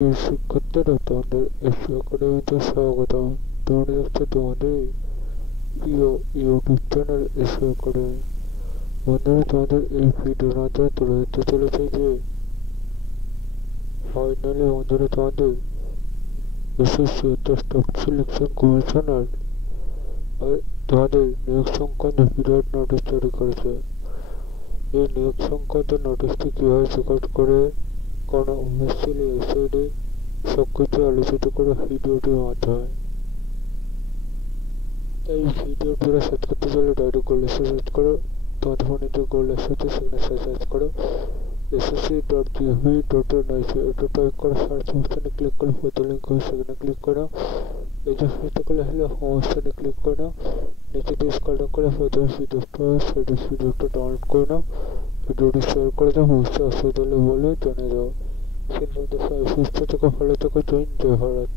প্রিয় শিক্ষার্থীরা, তোমাদের এসি একাডেমিতে স্বাগতম। তোমরা দেখছো তোমাদের প্রিয় ইউটিউব চ্যানেল এসি একাডেমি। বন্ধুরা, তোমাদের এই ভিডিওর মাধ্যমে তুলে ধরতে চলেছে যে ফাইনালি বন্ধুরা তোমাদের এসএসসি অর্থাৎ স্টাফ সিলেকশন কমিশনার তোমাদের নিয়োগ সংক্রান্ত বিরাট নোটিশ তৈরি করেছে। এই নিয়োগ সংক্রান্ত নোটিশটি কিভাবে প্রকাশ করে কোনো অফিসিয়ালি ওয়েবসাইটে সবকিছু আলোচিত করে ভিডিওটির মাধ্যমে। এই ভিডিও পুরো সার্চ করতে চাইলে ডাইরেক্ট গোল্ড সার্চ করো, তোমাদের ফোনে যে গোল্ড সাথে সেখানে সার্চ করো ssc.gov.in এটা টাইপ করে সার্চ অপশনে ক্লিক করে প্রথম লিঙ্ক হবে সেখানে ক্লিক করো। এই যে ফিরতে করলে হলে হোম অপশনে ক্লিক করো, নিচে দিয়ে স্ক্রল ডাউন করে প্রথম ভিডিওটা ডাউনলোড করে নাও, ভিডিওটি শেয়ার করে দাও, বুঝতে অসুবিধা হলে বলে জানিয়ে দাও। সুস্থ থেকে ভালো থেকে জয় ভারত।